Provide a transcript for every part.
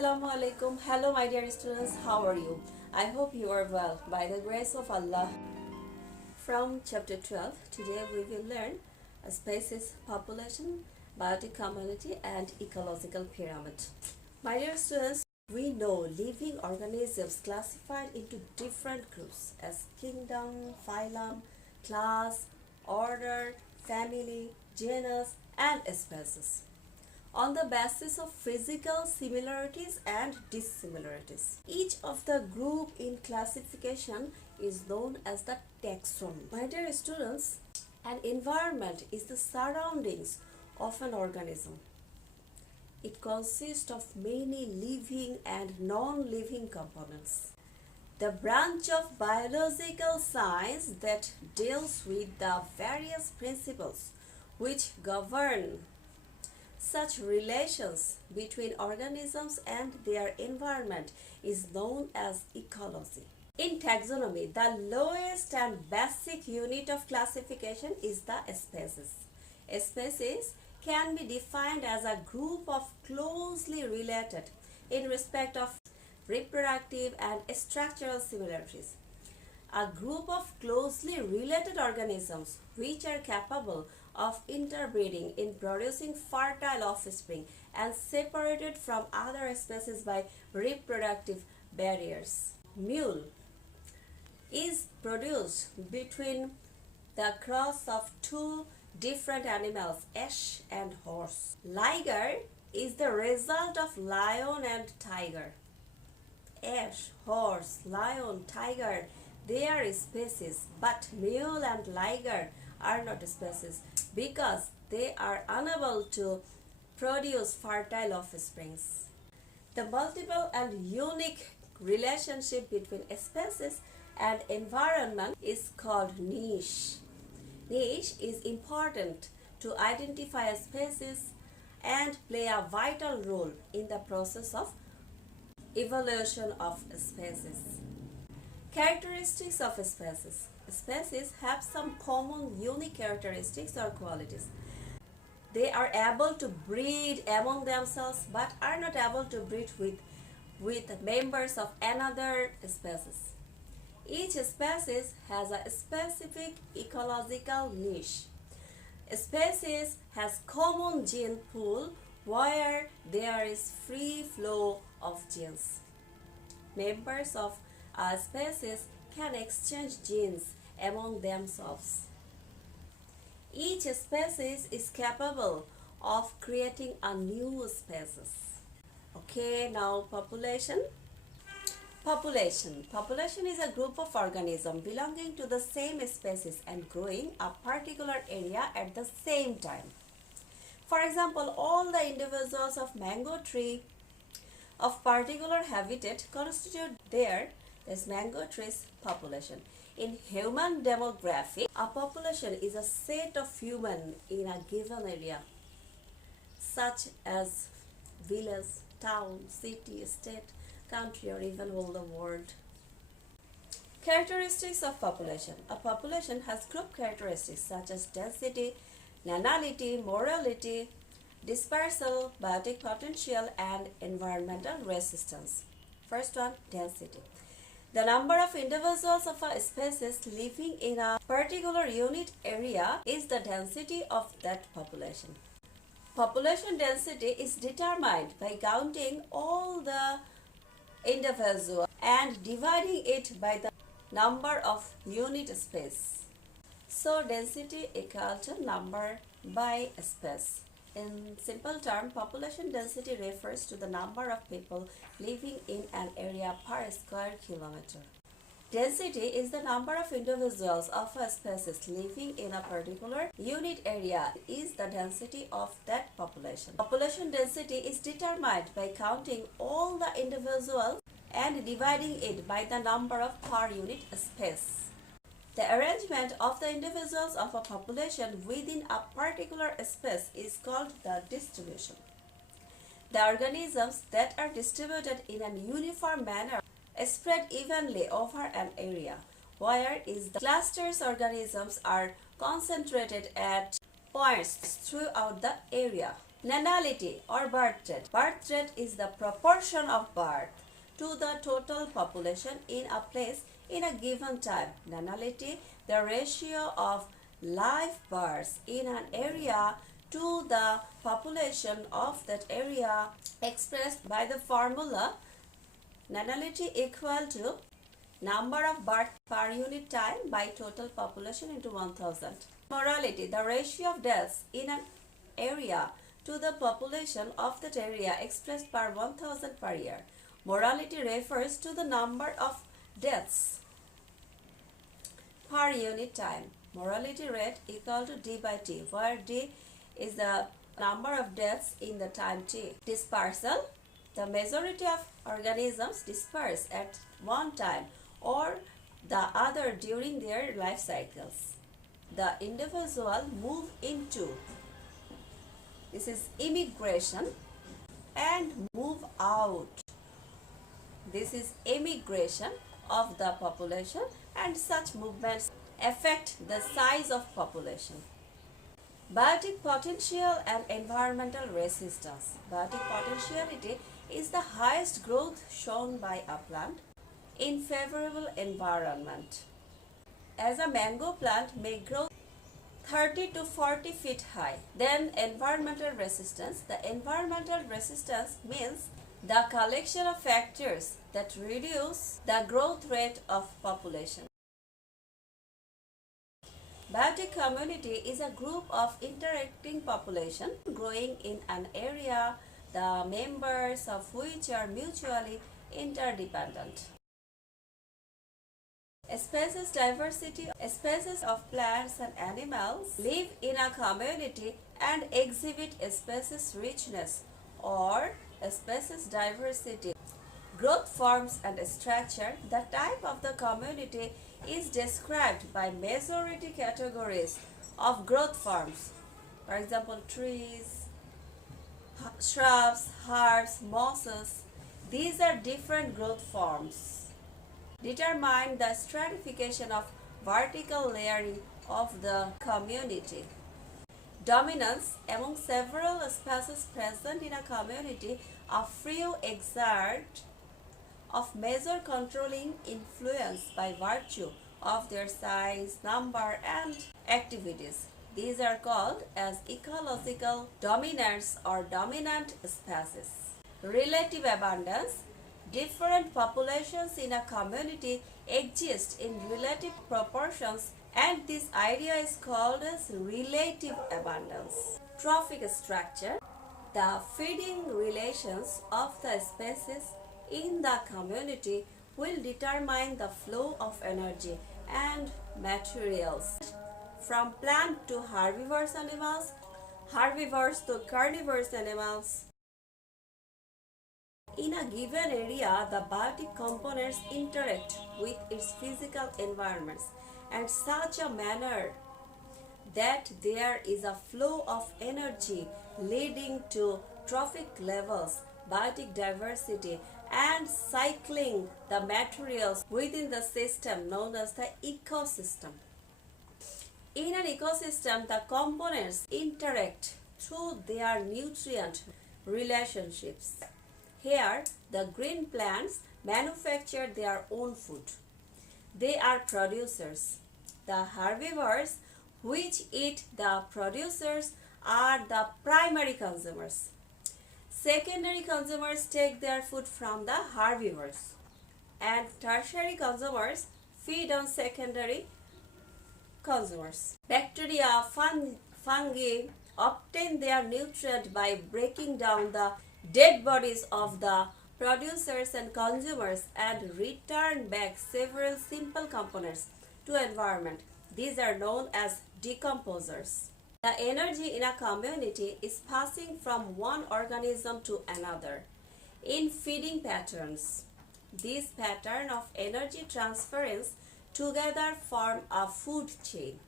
Assalamu alaikum. Hello my dear students, how are you? I hope you are well by the grace of Allah. From chapter 12, today we will learn a species population, biotic community and ecological pyramid. My dear students, we know living organisms classified into different groups as kingdom, phylum, class, order, family, genus and species on the basis of physical similarities and dissimilarities. Each of the group in classification is known as the taxon. My dear students, an environment is the surroundings of an organism. It consists of many living and non-living components. The branch of biological science that deals with the various principles which govern such relations between organisms and their environment is known as ecology. In taxonomy, the lowest and basic unit of classification is the species. A species can be defined as a group of closely related in respect of reproductive and structural similarities. A group of closely related organisms which are capable of interbreeding in producing fertile offspring and separated from other species by reproductive barriers. Mule is produced between the cross of two different animals, ass and horse. Liger is the result of lion and tiger. Ass, horse, lion, tiger, they are species, but mule and liger are not species because they are unable to produce fertile offsprings. The multiple and unique relationship between species and environment is called niche. Niche is important to identify a species and play a vital role in the process of evolution of species. Characteristics of species. Species have some common unique characteristics or qualities. They are able to breed among themselves but are not able to breed with members of another species. Each species has a specific ecological niche. A species has common gene pool where there is free flow of genes. Members of a species can exchange genes among themselves. Each species is capable of creating a new species. Okay, now population. Population is a group of organisms belonging to the same species and growing a particular area at the same time. For example, all the individuals of mango tree of particular habitat constitute this mango tree's population. In human demography, a population is a set of humans in a given area, such as village, town, city, state, country, or even all the world. Characteristics of population. A population has group characteristics such as density, nanality, morality, dispersal, biotic potential, and environmental resistance. First one, density. The number of individuals of a species living in a particular unit area is the density of that population. Population density is determined by counting all the individuals and dividing it by the number of unit space. So density equal to number by space. In simple terms, population density refers to the number of people living in an area per square kilometer. Density is the number of individuals of a species living in a particular unit area is the density of that population. Population density is determined by counting all the individuals and dividing it by the number of per unit space. The arrangement of the individuals of a population within a particular space is called the distribution. The organisms that are distributed in a uniform manner spread evenly over an area, whereas the clusters organisms are concentrated at points throughout the area. Natality or birth rate. Birth rate is the proportion of birth to the total population in a place in a given time. Natality, the ratio of live births in an area to the population of that area, expressed by the formula natality equal to number of births per unit time by total population into 1000. Mortality, the ratio of deaths in an area to the population of that area expressed per 1000 per year. Mortality refers to the number of deaths per unit time. Mortality rate equal to d by t, where d is the number of deaths in the time t. Dispersal, the majority of organisms disperse at one time or the other during their life cycles. The individual move into, this is immigration, and move out, this is emigration of the population, and such movements affect the size of population. Biotic potential and environmental resistance. Biotic potentiality is the highest growth shown by a plant in favorable environment. As a mango plant may grow 30 to 40 feet high. Then environmental resistance. The environmental resistance means the collection of factors that reduce the growth rate of population. Biotic community is a group of interacting population growing in an area, the members of which are mutually interdependent. Species diversity. Species of plants and animals live in a community and exhibit species richness or species diversity. Growth forms and structure. The type of the community is described by majority categories of growth forms. For example, trees, shrubs, herbs, mosses. These are different growth forms. Determine the stratification of vertical layering of the community. Dominance. Among several species present in a community, a few exert of major controlling influence by virtue of their size, number, and activities. These are called as ecological dominants or dominant species. Relative abundance. Different populations in a community exist in relative proportions, and this idea is called as relative abundance. Trophic structure. The feeding relations of the species in the community will determine the flow of energy and materials from plant to herbivorous animals, herbivores to carnivorous animals. In a given area, the biotic components interact with its physical environments in such a manner that there is a flow of energy leading to trophic levels, biotic diversity, and cycling the materials within the system known as the ecosystem. In an ecosystem, the components interact through their nutrient relationships. Here, the green plants manufacture their own food. They are producers. The herbivores which eat the producers are the primary consumers. Secondary consumers take their food from the herbivores, and tertiary consumers feed on secondary consumers. Bacteria, fungi obtain their nutrient by breaking down the dead bodies of the producers and consumers and return back several simple components to environment. These are known as decomposers. The energy in a community is passing from one organism to another in feeding patterns. This pattern of energy transference together form a food chain.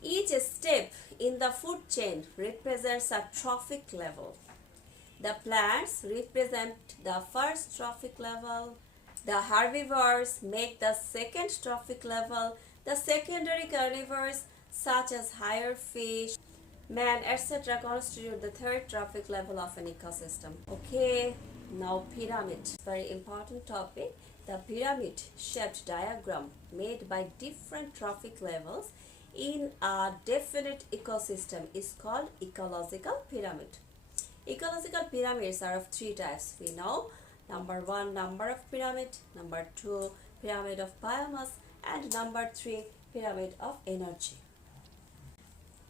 Each step in the food chain represents a trophic level. The plants represent the first trophic level. The herbivores make the second trophic level. The secondary carnivores, such as higher fish, man, etc. constitute the third trophic level of an ecosystem. Okay, now pyramid. Very important topic. The pyramid shaped diagram made by different trophic levels in a definite ecosystem is called ecological pyramid. Ecological pyramids are of three types. We know number one, number of pyramid, number two, pyramid of biomass, and number three, pyramid of energy.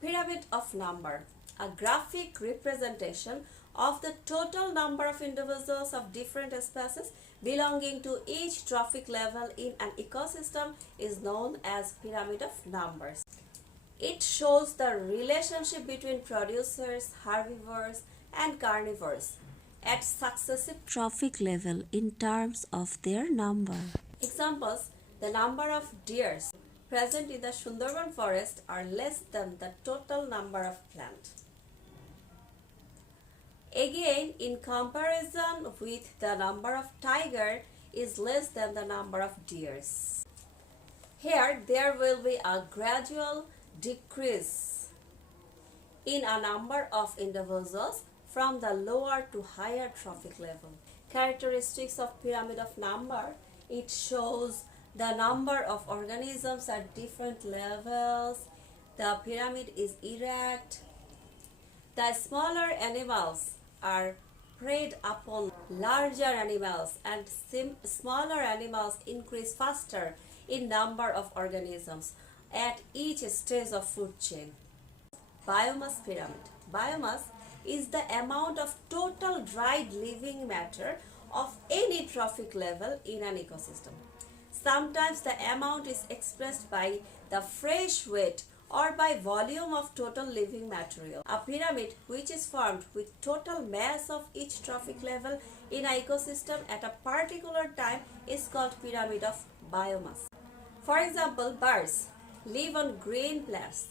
Pyramid of number, a graphic representation of the total number of individuals of different species belonging to each trophic level in an ecosystem is known as pyramid of numbers. It shows the relationship between producers, herbivores, and carnivores at successive trophic level in terms of their number. Examples: the number of deers present in the Sundarban forest are less than the total number of plants. Again, in comparison with the number of tiger is less than the number of deers. Here, there will be a gradual decrease in a number of individuals from the lower to higher trophic level. Characteristics of pyramid of number: it shows the number of organisms at different levels. The pyramid is erect. The smaller animals are preyed upon larger animals, and smaller animals increase faster in number of organisms at each stage of food chain. Biomass pyramid. Biomass is the amount of total dried living matter of any trophic level in an ecosystem. Sometimes the amount is expressed by the fresh weight or by volume of total living material. A pyramid which is formed with total mass of each trophic level in an ecosystem at a particular time is called pyramid of biomass. For example, birds live on green plants.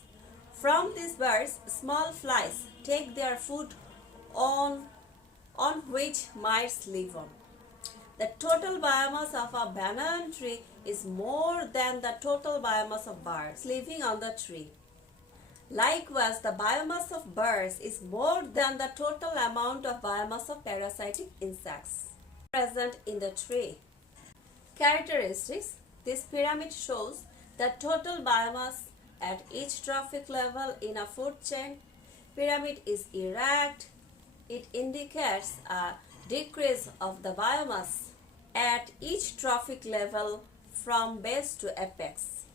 From these birds, small flies take their food on which mice live on. The total biomass of a banana tree is more than the total biomass of birds living on the tree. Likewise, the biomass of birds is more than the total amount of biomass of parasitic insects present in the tree. Characteristics: this pyramid shows the total biomass at each trophic level in a food chain. Pyramid is erect. It indicates a decrease of the biomass at each trophic level from base to apex.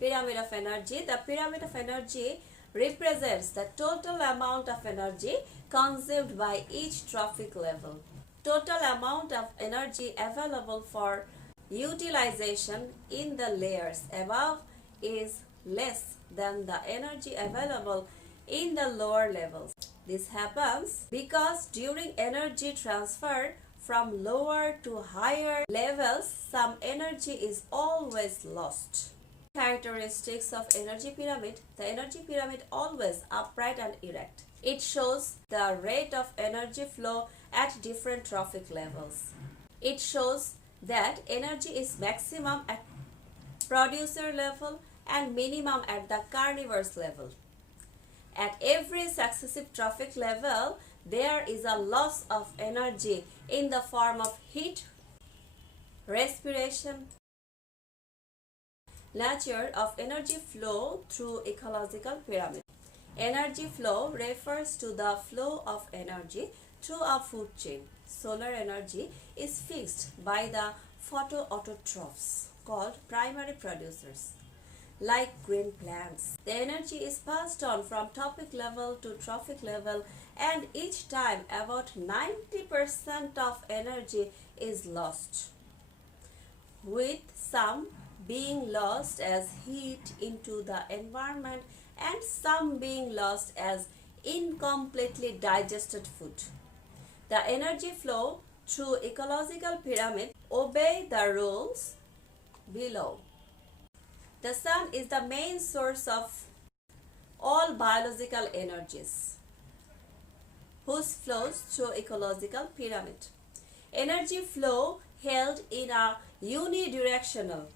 Pyramid of energy. The pyramid of energy represents the total amount of energy consumed by each trophic level. Total amount of energy available for utilization in the layers above is less than the energy available in the lower levels. This happens because during energy transfer from lower to higher levels, some energy is always lost. Characteristics of energy pyramid. The energy pyramid always upright and erect. It shows the rate of energy flow at different trophic levels. It shows that energy is maximum at producer level and minimum at the carnivorous level. At every successive trophic level, there is a loss of energy in the form of heat, respiration. Nature of energy flow through ecological pyramid. Energy flow refers to the flow of energy through a food chain. Solar energy is fixed by the photoautotrophs called primary producers, like green plants. The energy is passed on from trophic level to trophic level, and each time about 90% of energy is lost, with some being lost as heat into the environment and some being lost as incompletely digested food. The energy flow through ecological pyramid obey the rules below. The sun is the main source of all biological energies, whose flows through ecological pyramid. Energy flow held in a unidirectional.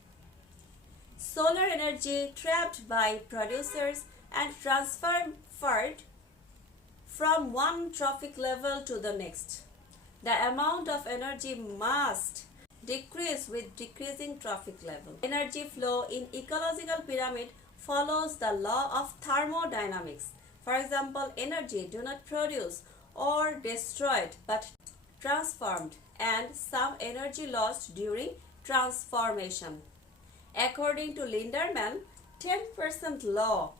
Solar energy trapped by producers and transferred from one trophic level to the next. The amount of energy must decrease with decreasing trophic level. Energy flow in ecological pyramid follows the law of thermodynamics. For example, energy do not produce or destroyed but transformed, and some energy lost during transformation. According to Linderman 10% law,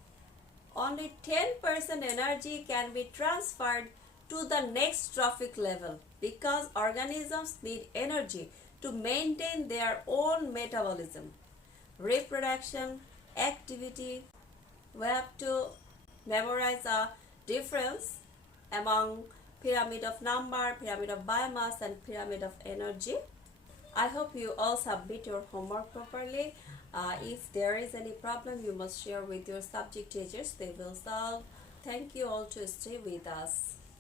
only 10% energy can be transferred to the next trophic level because organisms need energy to maintain their own metabolism, reproduction, activity. We have to memorize a difference among pyramid of number, pyramid of biomass, and pyramid of energy. I hope you all submit your homework properly. If there is any problem, you must share with your subject teachers. They will solve. Thank you all to stay with us.